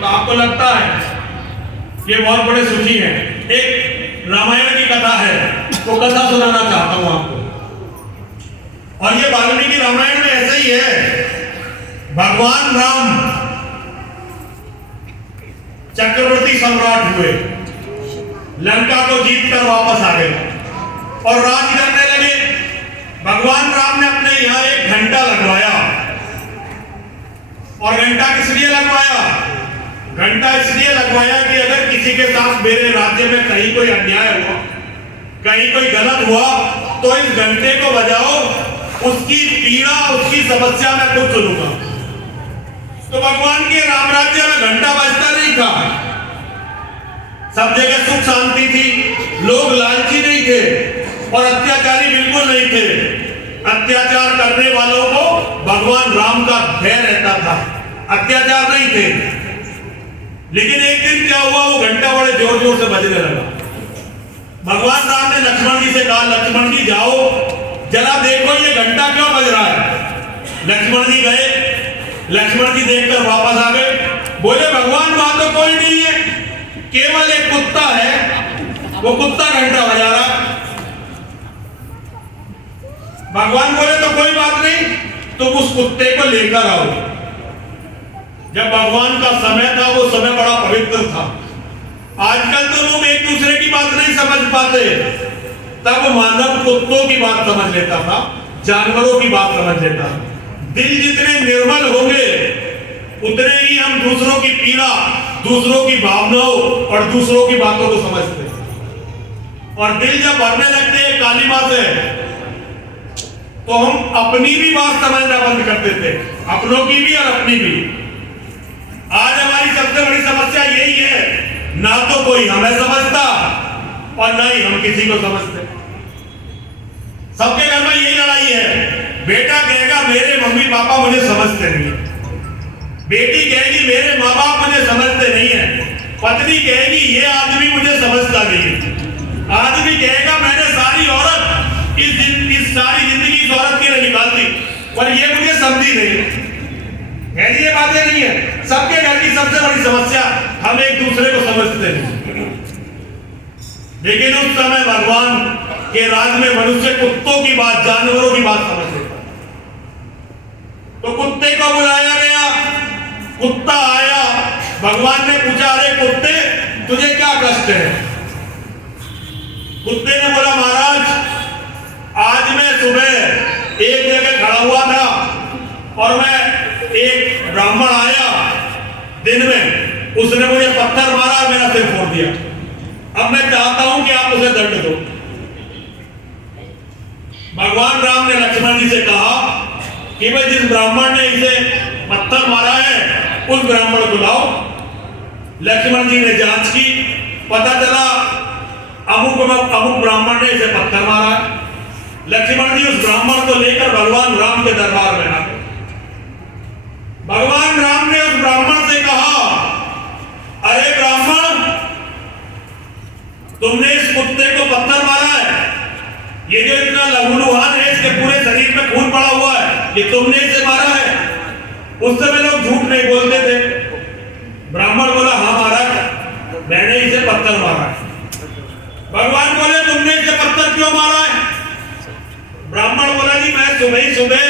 तो आपको लगता है ये बहुत बड़े सुखी हैं। एक रामायण की कथा है, वो कथा सुनाना चाहता हूं आपको। और ये वाल्मीकि रामायण में ऐसा ही है। भगवान राम चक्रवर्ती सम्राट हुए, लंका को जीतकर वापस आ गए और राज करने लगे। भगवान राम ने अपने यहां एक घंटा लगवाया। और घंटा किस लिए लगवाया? घंटा इसलिए लगवाया कि अगर किसी के साथ मेरे राज्य में कहीं कोई अन्याय हुआ, कहीं कोई गलत हुआ, तो इस घंटे को बजाओ, उसकी पीड़ा, उसकी समस्या मैं खुद सुनूंगा। तो भगवान के राम राज्य में घंटा बजता नहीं था। सब जगह सुख शांति थी, लोग लालची नहीं थे और अत्याचारी बिल्कुल नहीं थे। अत्याचार करने वालों को भगवान राम का भय रहता था, अत्याचार नहीं थे। लेकिन एक दिन क्या हुआ, वो घंटा बड़े जोर जोर से बजने लगा। भगवान राम ने लक्ष्मण जी से कहा, लक्ष्मण जी जाओ जरा देखो ये घंटा क्यों बज रहा है। लक्ष्मण जी गए, लक्ष्मण जी देखकर वापस आ गए। बोले भगवान वहां तो कोई नहीं है, केवल एक कुत्ता है, वो कुत्ता घंटा बजा रहा है। भगवान बोले तो कोई बात नहीं, तुम उस कुत्ते को लेकर आओ। जब भगवान का समय था, वो समय बड़ा पवित्र था। आजकल तो लोग एक दूसरे की बात नहीं समझ पाते। तब मानव कुत्तों की बात समझ लेता था, जानवरों की बात समझ लेता था। दिल जितने निर्मल होंगे उतने ही हम दूसरों की पीड़ा, दूसरों की भावनाओं और दूसरों की बातों को समझते हैं। और दिल जब भरने लगते हैं कालिमा से, तो हम अपनी भी बात समझना बंद कर देते, अपनों की भी और अपनी भी। आज हमारी सबसे बड़ी समस्या यही है, ना तो कोई हमें समझता और ना ही हम किसी को समझते। सबके घर में यही लड़ाई है। बेटा कहेगा मेरे मम्मी पापा मुझे समझते नहीं, बेटी कहेगी मेरे माँ बाप मुझे समझते नहीं है, पत्नी कहेगी ये आदमी मुझे समझता नहीं है, आदमी कहेगा मैंने सारी औरत इस सारी जिंदगी इस औरत के लिए निकाल दी पर ये मुझे समझी नहीं। ऐसी ये बातें नहीं है। सबके घर की सबसे बड़ी समस्या, हम एक दूसरे को समझते नहीं। लेकिन उस समय भगवान के राज में मनुष्य कुत्तों की बात, जानवरों की बात समझ लेता। तो कुत्ते को बुलाया गया, कुत्ता आया। भगवान ने पूछा, अरे कुत्ते तुझे क्या कष्ट है? कुत्ते ने बोला, महाराज आज मैं सुबह एक जगह खड़ा हुआ था और मैं एक ब्राह्मण आया दिन में, उसने मुझे पत्थर मारा, मेरा सिर फोड़ दिया। अब मैं चाहता हूं कि आप उसे दंड दो। भगवान राम ने लक्ष्मण जी से कहा कि भाई जिस ब्राह्मण ने इसे पत्थर मारा है उस ब्राह्मण को लाओ। लक्ष्मण जी ने जांच की, पता चला अमुक ब्राह्मण ने इसे पत्थर मारा है। लक्ष्मण जी उस ब्राह्मण को लेकर भगवान राम के दरबार में आ गए। भगवान राम ने उस ब्राह्मण से कहा, अरे ब्राह्मण तुमने इस कुत्ते को पत्थर मारा है, ये जो इतना लहूलुहान है, इसके पूरे शरीर में खून पड़ा हुआ है, ये तुमने इसे मारा है? उस समय लोग झूठ नहीं बोलते थे। ब्राह्मण बोला, हाँ महाराज मैंने इसे पत्थर मारा है। भगवान बोले, तुमने इसे पत्थर क्यों मारा है? ब्राह्मण बोला, जी मैं सुबह ही सुबह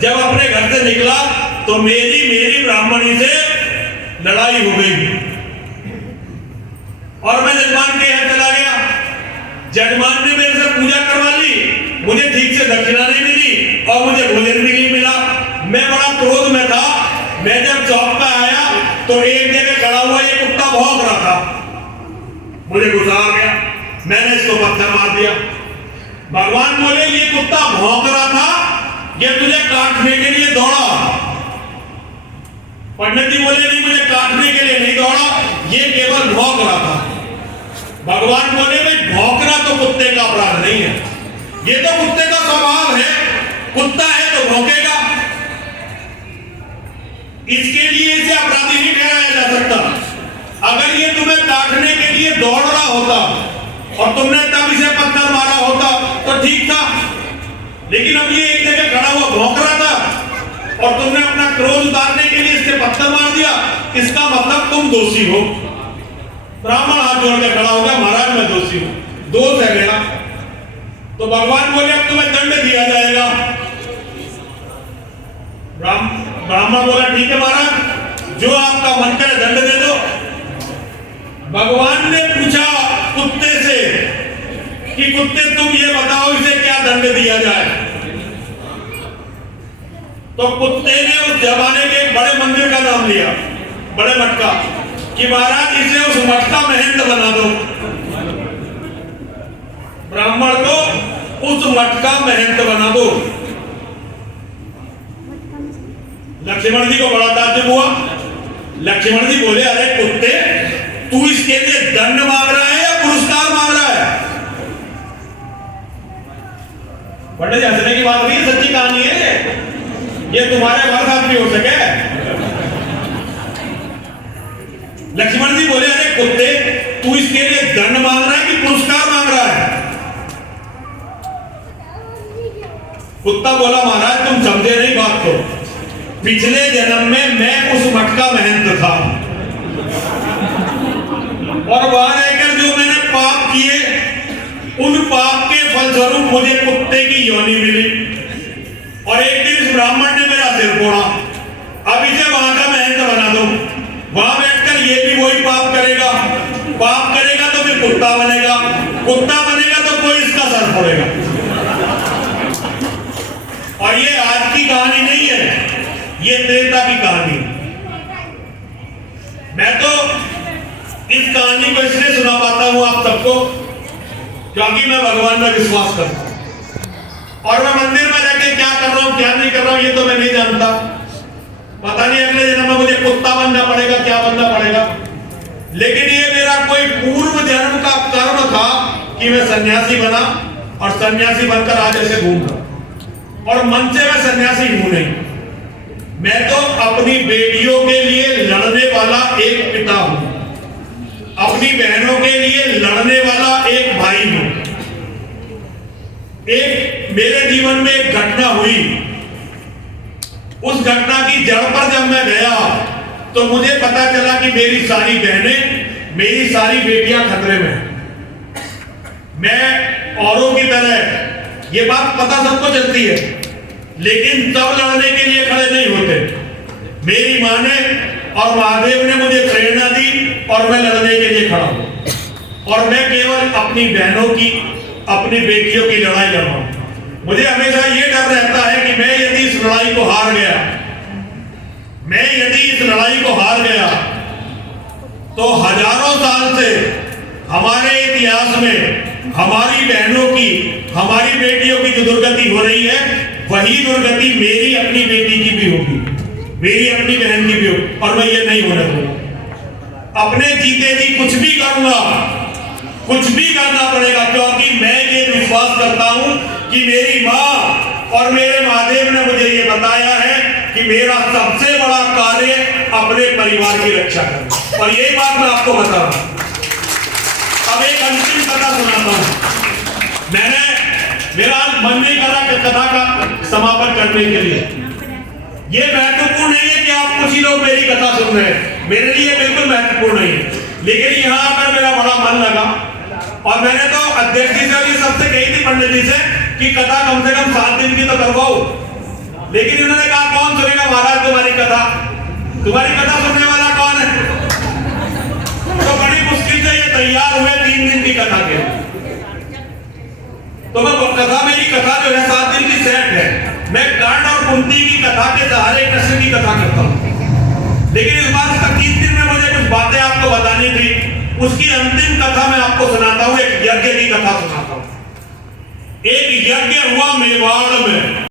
जब अपने घर से निकला तो मेरी ब्राह्मणी से लड़ाई हो गई और मैं जजमान के यहाँ चला गया। जजमान ने मेरे से पूजा करवा ली, मुझे ठीक से दक्षिणा नहीं मिली और मुझे भोजन भी नहीं मिला। मैं बड़ा क्रोध में था। मैं जब चौक पे आया तो एक जगह खड़ा हुआ ये कुत्ता भौंक रहा था, मुझे गुस्सा आ गया, मैंने इसको पत्थर मार दिया। भगवान बोले, ये कुत्ता भौंक रहा था, ये तुझे काटने के लिए दौड़ा। पंडित जी बोले, नहीं मुझे काटने के लिए नहीं दौड़ा, ये केवल भौंक रहा था। भगवान बोले, भाई भौंकना तो कुत्ते का अपराध नहीं है, ये तो कुत्ते का स्वभाव है, कुत्ता है तो भौंकेगा, इसके लिए इसे अपराधी नहीं ठहराया जा सकता। अगर ये तुम्हें काटने के लिए दौड़ रहा होता और तुमने तब इसे पत्थर मारा होता तो ठीक था, लेकिन अब ये एक जगह खड़ा हुआ भौंक रहा था और तुमने अपना क्रोध उतारने के लिए इसके पत्थर मार दिया, इसका मतलब तुम दोषी हो। ब्राह्मण हाथ जोड़ के खड़ा हो गया, महाराज मैं दोषी हूं, दोष है मेरा। तो भगवान बोले अब तुम्हें दंड दिया जाएगा। ब्राह्मण बोला ठीक है महाराज, जो आपका मन करे दंड दे दो। भगवान ने पूछा कुत्ते से कि कुत्ते तुम ये बताओ इसे क्या दंड दिया जाए। तो कुत्ते ने उस जमाने के एक बड़े मंदिर का नाम लिया, बड़े मठ का, कि महाराज इसे उस मठ का महंत बना दो। ब्राह्मण को उस मठ का महंत बना दो। लक्ष्मण जी को बड़ा ताज्जुब हुआ। लक्ष्मण जी बोले अरे कुत्ते, तू इसके लिए दंड मांग रहा है या पुरस्कार मांग रहा है? पंडित जी हंसने की बात नहीं, सच्ची कहानी है ये, तुम्हारे हमारे साथ भी हो सके। लक्ष्मण जी बोले अरे कुत्ते, तू इसके लिए दंड मांग रहा है कि पुरस्कार मांग रहा है? कुत्ता बोला महाराज तुम समझे नहीं बात को, पिछले जन्म में मैं उस मठ का महंत था और वहां रहकर जो मैंने पाप किए उन पाप के फलस्वरूप मुझे कुत्ते की योनि मिली और एक दिन इस ब्राह्मण ने मेरा सिर फोड़ा। अब इसे वहां का महंत बना दो, वहां बैठकर ये भी वही पाप करेगा, पाप करेगा तो फिर कुत्ता बनेगा, कुत्ता बनेगा तो कोई इसका सर फोड़ेगा। और ये आज की कहानी नहीं है, ये त्रेता की कहानी। मैं तो इस कहानी को इसलिए सुना पाता हूं आप सबको क्योंकि मैं भगवान में विश्वास करता हूं और मैं मंदिर में जाके क्या कर रहा हूं क्या नहीं कर रहा हूं ये तो मैं नहीं जानता। पता नहीं अगले जन्म में मुझे कुत्ता बनना पड़ेगा, क्या बनना पड़ेगा, लेकिन ये मेरा कोई पूर्व जन्म का कर्म था कि मैं सन्यासी बना और सन्यासी बनकर आज ऐसे घूम रहा। और मन से मैं सन्यासी हूं नहीं, मैं तो अपनी बेटियों के लिए लड़ने वाला एक पिता हूं, अपनी बहनों के लिए लड़ने वाला एक भाई हूं। एक मेरे जीवन में एक घटना हुई, उस घटना की जड़ पर जब मैं गया तो मुझे पता चला कि मेरी सारी बहनें, मेरी सारी बेटियां खतरे में हैं। मैं औरों की तरह, ये बात पता सबको चलती है, लेकिन तब लड़ने के लिए खड़े नहीं होते। मेरी मां ने और महादेव ने मुझे प्रेरणा दी और मैं लड़ने के लिए खड़ा हूं और मैं केवल अपनी बहनों की, अपनी बेटियों की लड़ाई लड़ रहा हूं। मुझे हमेशा ये डर रहता है कि मैं यदि इस लड़ाई को हार गया, मैं यदि इस लड़ाई को हार गया तो हजारों साल से हमारे इतिहास में हमारी बहनों की, हमारी बेटियों की जो दुर्गति हो रही है वही दुर्गति मेरी अपनी बेटी की भी होगी, मेरी अपनी बहन की भी होगी और मैं ये नहीं होने दूंगा। अपने जीते जी कुछ भी करूंगा, कुछ भी करना पड़ेगा क्योंकि मैं ये विश्वास करता हूं कि मेरी मां और मेरे महादेव ने मुझे ये बताया है कि मेरा सबसे बड़ा कार्य अपने परिवार की रक्षा करना। और यही बात मैं आपको बता रहा हूं। अब एक अंतिम कथा सुनाता हूं। मेरा मन नहीं करा कि कथा का समापन करने के लिए। ये महत्वपूर्ण नहीं है कि आप कुछ ही लोग मेरी कथा सुन रहे हैं, मेरे लिए बिल्कुल महत्वपूर्ण नहीं है, लेकिन यहाँ आकर मेरा बड़ा मन लगा और मैंने तो अध्यक्ष जी से और ये सबसे कही थी, पंडित जी से, कि कथा कम से कम 7 दिन की तो करवाओ, लेकिन इन्होंने कहा कौन सुनेगा महाराज तुम्हारी कथा, तुम्हारी कथा सुनने वाला कौन है? तो बड़ी मुश्किल से ये तैयार हुए 3 दिन की कथा के। तो मैं कथा, मेरी कथा जो है 7 दिन की सेट है। मैं कर्ण और कुंती की कथा के सहारे कृष्ण की कथा करता हूँ, लेकिन इस बार 30 दिन में मुझे कुछ बातें आपको बतानी थी। उसकी अंतिम कथा मैं आपको सुनाता हूँ, एक यज्ञ की कथा सुनाता हूँ। एक यज्ञ हुआ मेवाड़ में।